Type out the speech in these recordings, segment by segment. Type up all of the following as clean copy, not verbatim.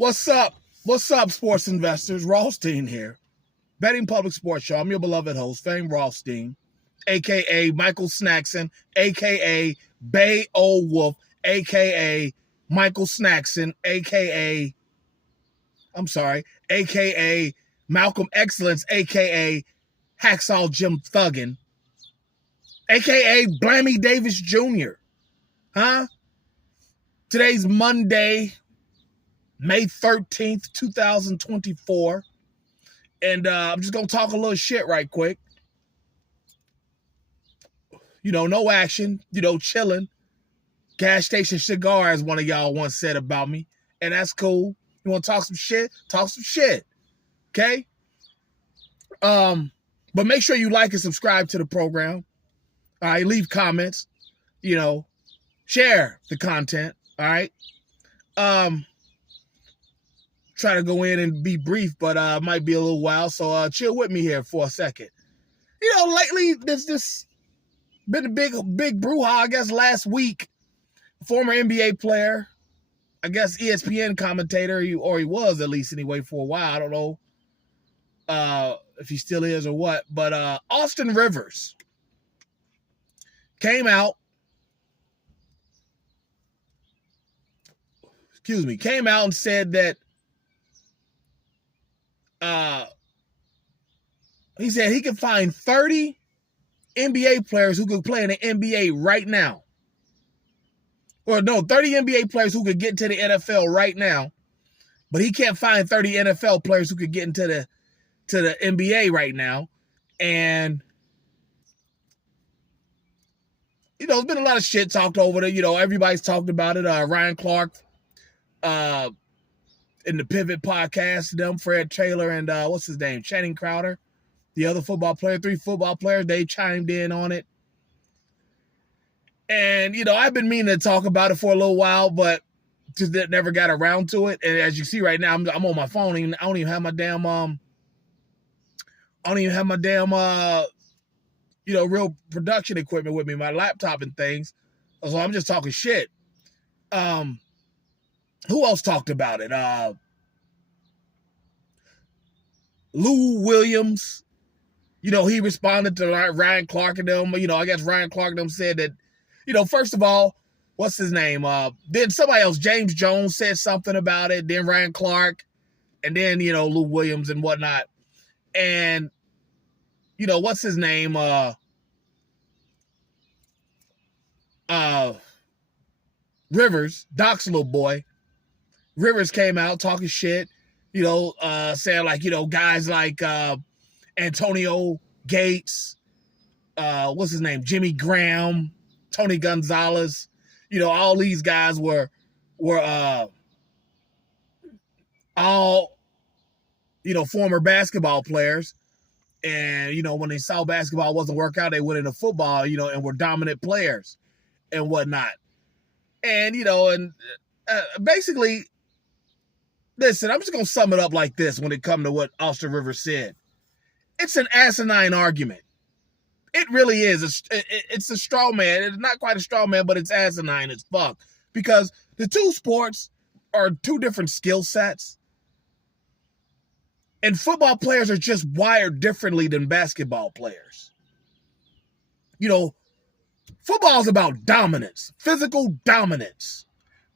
What's up? What's up, sports investors? Rothstein here. Betting Public Sports Show. I'm your beloved host, Fame Rothstein, a.k.a. Michael Snackson, a.k.a. Beowulf, a.k.a. Michael Snackson, a.k.a. a.k.a. Malcolm Excellence, a.k.a. Hacksaw Jim Thuggin, a.k.a. Blammy Davis Jr. Huh? Today's Monday, May 13th, 2024. And I'm just going to talk a little shit right quick. No action, chilling. Gas station cigar, as one of y'all once said about me. And that's cool. You want to talk some shit? Talk some shit. Okay? But make sure you like and subscribe to the program. All right? Leave comments. Share the content. All right? Try to go in and be brief, but it might be a little while, so chill with me here for a second. Lately, there's this been a big brouhaha, I guess, last week. Former NBA player, I guess ESPN commentator, or he was at least anyway for a while. I don't know if he still is or what, but Austin Rivers came out and said that he said he could find 30 NBA players who could play in the NBA right now. Or no, 30 NBA players who could get into the NFL right now. But he can't find 30 NFL players who could get into the NBA right now. And there's been a lot of shit talked over it. Everybody's talked about it. Ryan Clark in the Pivot podcast, Fred Taylor and what's his name? Channing Crowder. The other football player, 3 football players, they chimed in on it. And, I've been meaning to talk about it for a little while, but just never got around to it. And as you see right now, I'm on my phone. And I don't even have my damn, real production equipment with me, my laptop and things. So I'm just talking shit. Who else talked about it? Lou Williams. He responded to Ryan Clark and them. I guess Ryan Clark and them said that, first of all, what's his name? Then somebody else, James Jones, said something about it. Then Ryan Clark. And then, Lou Williams and whatnot. And, what's his name? Rivers, Doc's little boy. Rivers came out talking shit, saying like, guys like Antonio Gates, what's his name? Jimmy Graham, Tony Gonzalez, all these guys were all, former basketball players. And, when they saw basketball wasn't work out, they went into football, and were dominant players and whatnot. And, basically, listen, I'm just going to sum it up like this when it comes to what Austin Rivers said. It's an asinine argument. It really is. It's a straw man. It's not quite a straw man, but it's asinine as fuck. Because the two sports are two different skill sets. And football players are just wired differently than basketball players. Football's about dominance, physical dominance.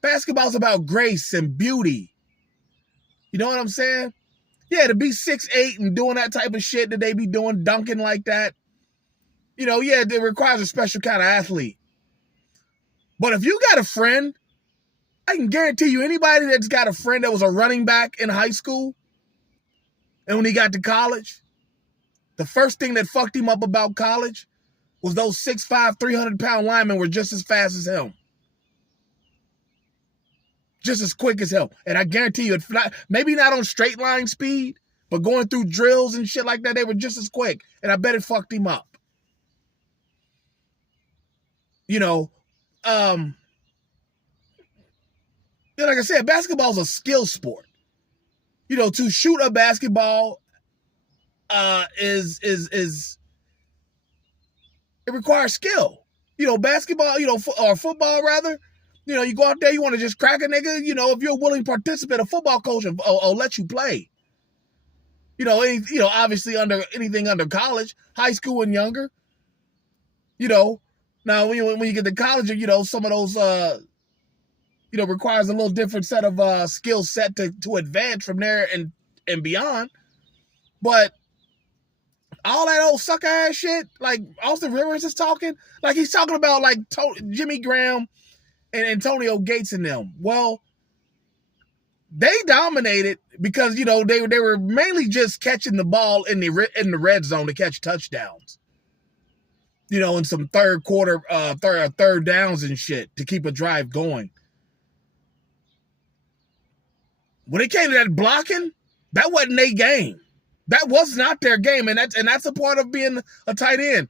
Basketball's about grace and beauty. You know what I'm saying? Yeah, to be 6'8" and doing that type of shit that they be doing, dunking like that, it requires a special kind of athlete. But if you got a friend, I can guarantee you anybody that's got a friend that was a running back in high school, and when he got to college, the first thing that fucked him up about college was those 6'5", 300-pound linemen were just as fast as him. Just as quick as him. And I guarantee you, maybe not on straight line speed, but going through drills and shit like that, they were just as quick. And I bet it fucked him up. Like I said, basketball's a skill sport. To shoot a basketball is it requires skill. Basketball, or football rather, You know, you go out there, you want to just crack a nigga. You know, if you're a willing participant, a football coach will let you play. You know, obviously anything under college, high school and younger. You know, now when you get to college, you know, some of those requires a little different set of skill set to advance from there and beyond. But all that old sucker ass shit, like Austin Rivers is talking, like he's talking about like Jimmy Graham and Antonio Gates and them. Well, they dominated because, you know, they were mainly just catching the ball in the red zone to catch touchdowns. You know, in some third downs and shit to keep a drive going. When it came to that blocking, that wasn't their game. That was not their game, and that's a part of being a tight end,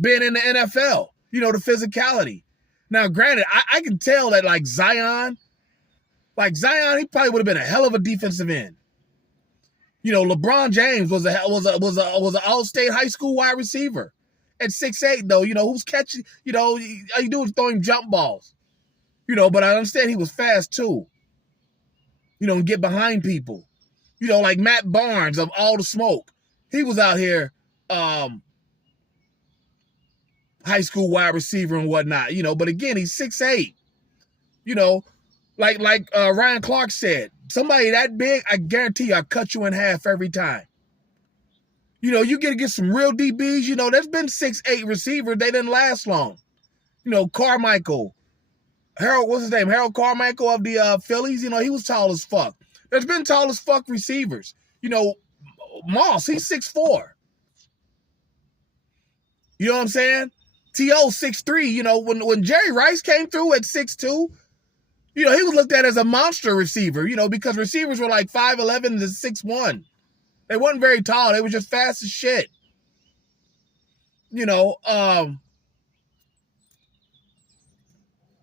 being in the NFL. You know, the physicality. Now, granted, I can tell that like Zion, he probably would have been a hell of a defensive end. You know, LeBron James was an all-state high school wide receiver at 6'8", though. You know, who's catching? You know, all you do is throw him jump balls. You know, but I understand he was fast too. You know, and get behind people. You know, like Matt Barnes of All the Smoke. He was out here high school wide receiver and whatnot. You know, but again, he's 6'8". You know, like Ryan Clark said, somebody that big, I guarantee you, I'll cut you in half every time. You know, you get some real DBs. You know, there's been 6'8" receivers. They didn't last long. You know, Carmichael. What's his name? Harold Carmichael of the Phillies. You know, he was tall as fuck. There's been tall as fuck receivers. You know, Moss, he's 6'4". You know what I'm saying? T.O. 6'3". You know, when Jerry Rice came through at 6'2", you know, he was looked at as a monster receiver, you know, because receivers were like 5'11" to 6'1". They wasn't very tall. They were just fast as shit. You know,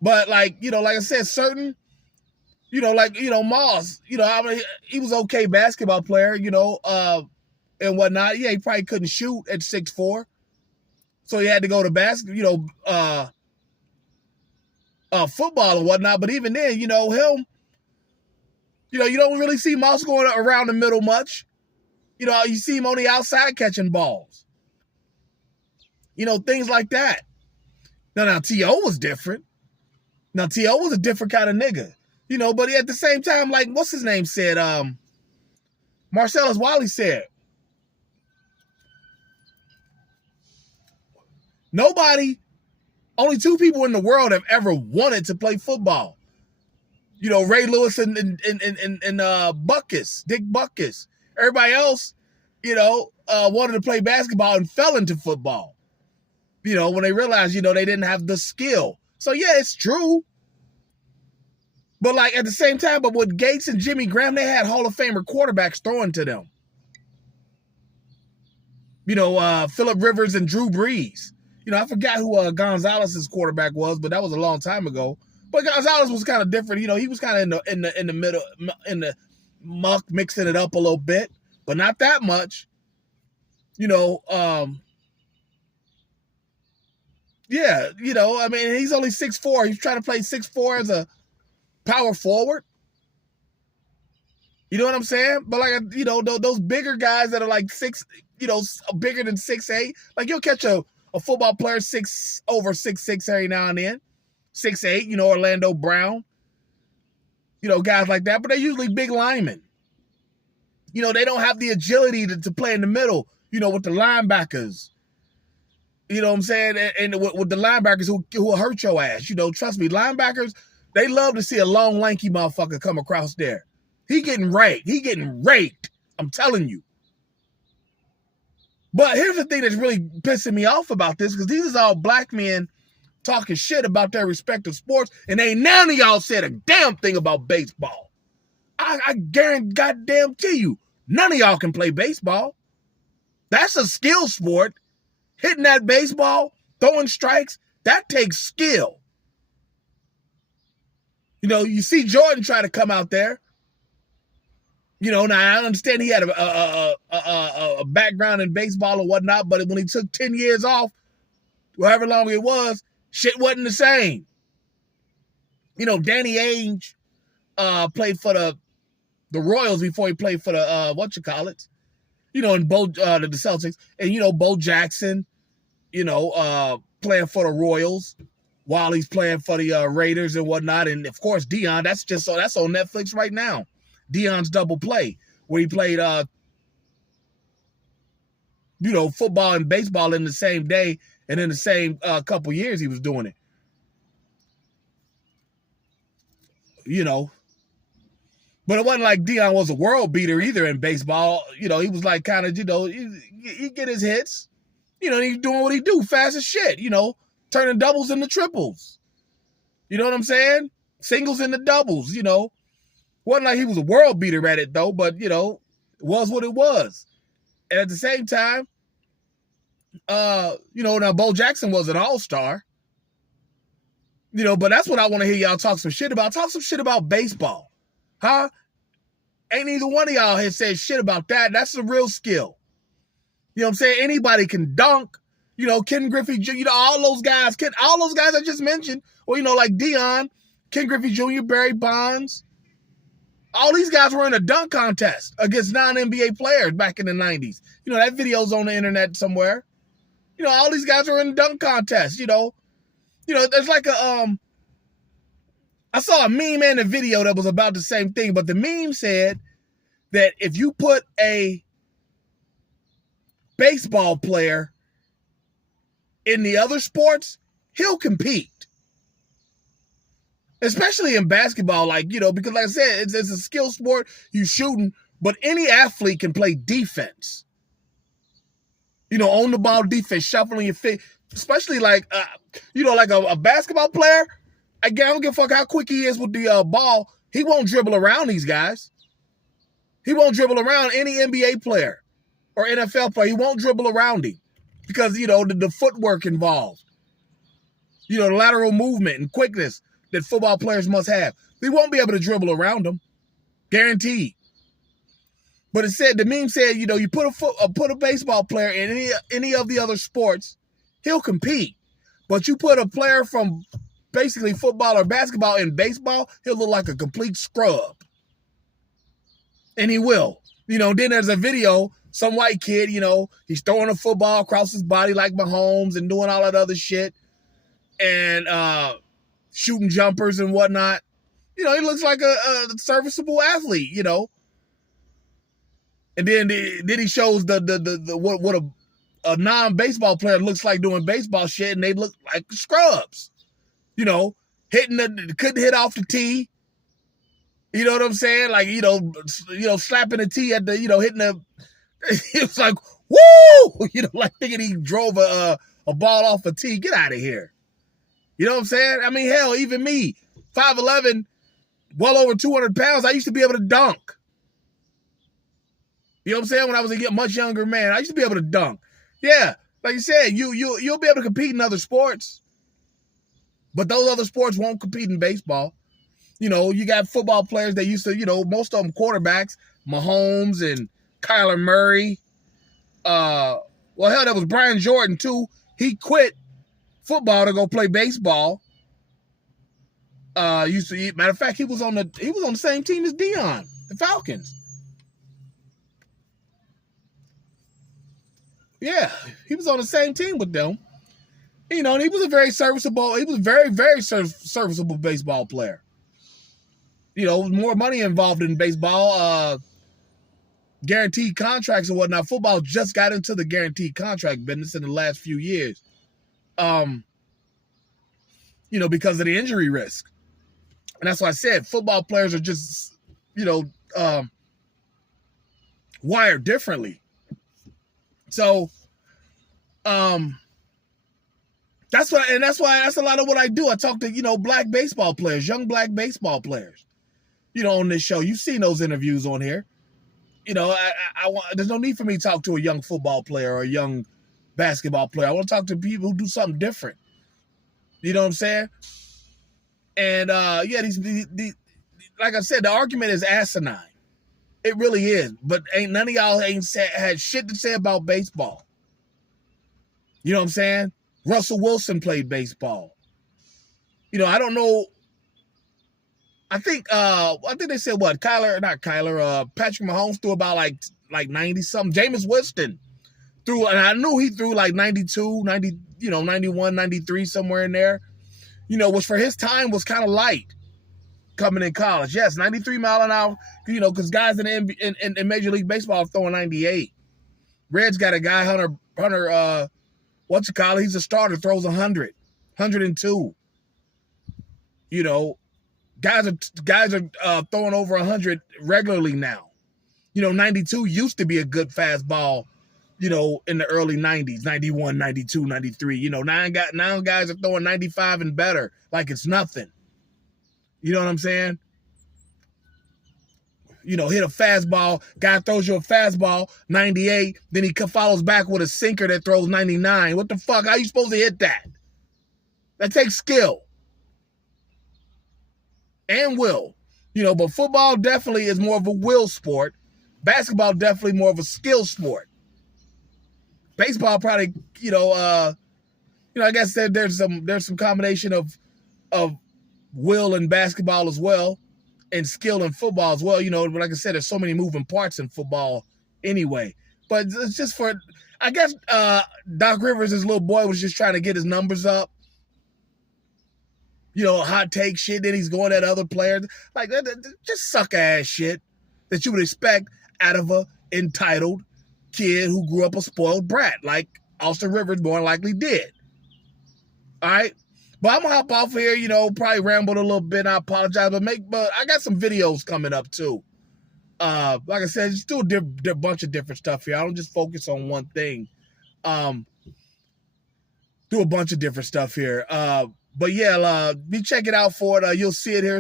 but like, you know, like I said, certain, you know, like, you know, Moss, you know, I mean, he was okay basketball player, you know, and whatnot. Yeah, he probably couldn't shoot at 6'4". So he had to go to football and whatnot. But even then, you know, him, you know, you don't really see Moss going around the middle much. You know, you see him on the outside catching balls. You know, things like that. Now T.O. was different. Now, T.O. was a different kind of nigga. You know, but at the same time, like, what's his name said? Marcellus Wiley said, only two people in the world have ever wanted to play football. You know, Ray Lewis and Butkus, Dick Butkus. Everybody else, you know, wanted to play basketball and fell into football. You know, when they realized, you know, they didn't have the skill. So, yeah, it's true. But, like, at the same time, but with Gates and Jimmy Graham, they had Hall of Famer quarterbacks throwing to them. You know, Phillip Rivers and Drew Brees. You know, I forgot who Gonzalez's quarterback was, but that was a long time ago. But Gonzalez was kind of different. You know, he was kind of in the middle, in the muck, mixing it up a little bit, but not that much. You know, yeah, you know, I mean, he's only 6'4". He's trying to play 6'4" as a power forward. You know what I'm saying? But like, you know, those bigger guys that are like bigger than 6'8", like you'll catch a football player 6'6" every now and then. 6'8", you know, Orlando Brown. You know, guys like that, but they're usually big linemen. You know, they don't have the agility to play in the middle, you know, with the linebackers. You know what I'm saying? And with the linebackers who will hurt your ass. You know, trust me, linebackers, they love to see a long, lanky motherfucker come across there. He getting raped. I'm telling you. But here's the thing that's really pissing me off about this, because these is all black men talking shit about their respective sports, and ain't none of y'all said a damn thing about baseball. I guarantee goddamn to you, none of y'all can play baseball. That's a skill sport. Hitting that baseball, throwing strikes, that takes skill. You know, you see Jordan try to come out there. You know, now I understand he had a background in baseball or whatnot, but when he took 10 years off, however long it was, shit wasn't the same. You know, Danny Ainge played for the Royals before he played for the you know, and the Celtics, and you know, Bo Jackson, you know, playing for the Royals while he's playing for the Raiders and whatnot, and of course Deion. That's on Netflix right now. Deion's Double Play, where he played you know, football and baseball in the same day, and in the same couple years he was doing it. You know. But it wasn't like Deion was a world beater either in baseball. You know, he was like kind of, you know, he get his hits. You know, he's doing what he do, fast as shit, you know, turning doubles into triples. You know what I'm saying? Singles into doubles, you know. Wasn't like he was a world beater at it, though, but, you know, it was what it was. And at the same time, you know, now Bo Jackson was an all-star. You know, but that's what I want to hear y'all talk some shit about. Talk some shit about baseball. Huh? Ain't either one of y'all has said shit about that. That's a real skill. You know what I'm saying? Anybody can dunk. You know, Ken Griffey Jr., you know, all those guys I just mentioned, or, you know, like Deion, Ken Griffey Jr., Barry Bonds. All these guys were in a dunk contest against non-NBA players back in the 90s. You know, that video's on the internet somewhere. You know, all these guys were in a dunk contest, you know. You know, there's like I saw a meme in the video that was about the same thing, but the meme said that if you put a baseball player in the other sports, he'll compete. Especially in basketball, like, you know, because like I said, it's a skill sport, you shooting, but any athlete can play defense. You know, on the ball defense, shuffling your feet, especially like, you know, like a basketball player. I don't give a fuck how quick he is with the ball. He won't dribble around these guys. He won't dribble around any NBA player or NFL player. He won't dribble around him because, you know, the footwork involved. You know, the lateral movement and quickness that football players must have. He won't be able to dribble around them. Guaranteed. But the meme said, you know, you put a baseball player in any of the other sports, he'll compete. But you put a player from basically football or basketball in baseball, he'll look like a complete scrub. And he will. You know, then there's a video, some white kid, you know, he's throwing a football across his body like Mahomes and doing all that other shit. And shooting jumpers and whatnot. You know, he looks like a serviceable athlete, you know. And then he shows what a non-baseball player looks like doing baseball shit, and they look like scrubs. You know, couldn't hit off the tee. You know what I'm saying? Like, you know, slapping the tee at the, you know, hitting the. It was like, woo! You know, like thinking he drove a ball off a tee. Get out of here. You know what I'm saying? I mean, hell, even me, 5'11", well over 200 pounds, I used to be able to dunk. You know what I'm saying? When I was a much younger man, I used to be able to dunk. Yeah, like you said, you'll be able to compete in other sports. But those other sports won't compete in baseball. You know, you got football players that used to, you know, most of them quarterbacks, Mahomes and Kyler Murray. Well, hell, that was Brian Jordan, too. He quit football to go play baseball. Matter of fact, he was on the same team as Deion, the Falcons. Yeah, he was on the same team with them. You know, and he was a very very serviceable baseball player. You know, more money involved in baseball, guaranteed contracts and whatnot. Football just got into the guaranteed contract business in the last few years. You know, because of the injury risk. And that's why I said football players are just, you know, wired differently. So, that's why that's a lot of what I do. I talk to, you know, black baseball players, young black baseball players, you know, on this show. You've seen those interviews on here. You know, there's no need for me to talk to a young football player or a young basketball player. I want to talk to people who do something different. You know what I'm saying? And yeah, these like I said, the argument is asinine. It really is. But none of y'all had shit to say about baseball. You know what I'm saying? Russell Wilson played baseball. You know, I don't know I think they said what Patrick Mahomes threw about like 90 something. Jameis Winston threw, and I knew he threw like 92, 90, 91, 93, somewhere in there. Which for his time was kind of light coming in college. Yes, 93 mile an hour, because guys in Major League Baseball are throwing 98. Red's got a guy, Hunter, he's a starter, throws 100, 102. Guys are throwing over 100 regularly now. 92 used to be a good fastball, in the early 90s, 91, 92, 93. Now guys are throwing 95 and better like it's nothing. You know what I'm saying? Hit a fastball, guy throws you a fastball, 98, then he follows back with a sinker that throws 99. What the fuck? How you supposed to hit that? That takes skill. And will. But football definitely is more of a will sport. Basketball definitely more of a skill sport. Baseball probably, I guess there's some combination of will in basketball as well, and skill in football as well. But like I said, there's so many moving parts in football anyway. But it's just for, I guess Doc Rivers, his little boy, was just trying to get his numbers up. Hot take shit. Then he's going at other players like that, just sucker ass shit that you would expect out of a entitled kid who grew up a spoiled brat, like Austin Rivers more likely did. All right, but I'm gonna hop off here. Probably rambled a little bit. I apologize, but I got some videos coming up too. Like I said, just do a bunch of different stuff here. I don't just focus on one thing. Do a bunch of different stuff here. But yeah, be checking out for it. You'll see it here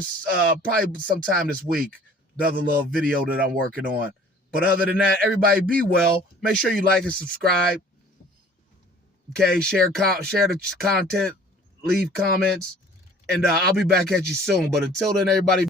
probably sometime this week. The other little video that I'm working on. But other than that, everybody be well. Make sure you like and subscribe. Okay, share the content, leave comments, and I'll be back at you soon. But until then, everybody.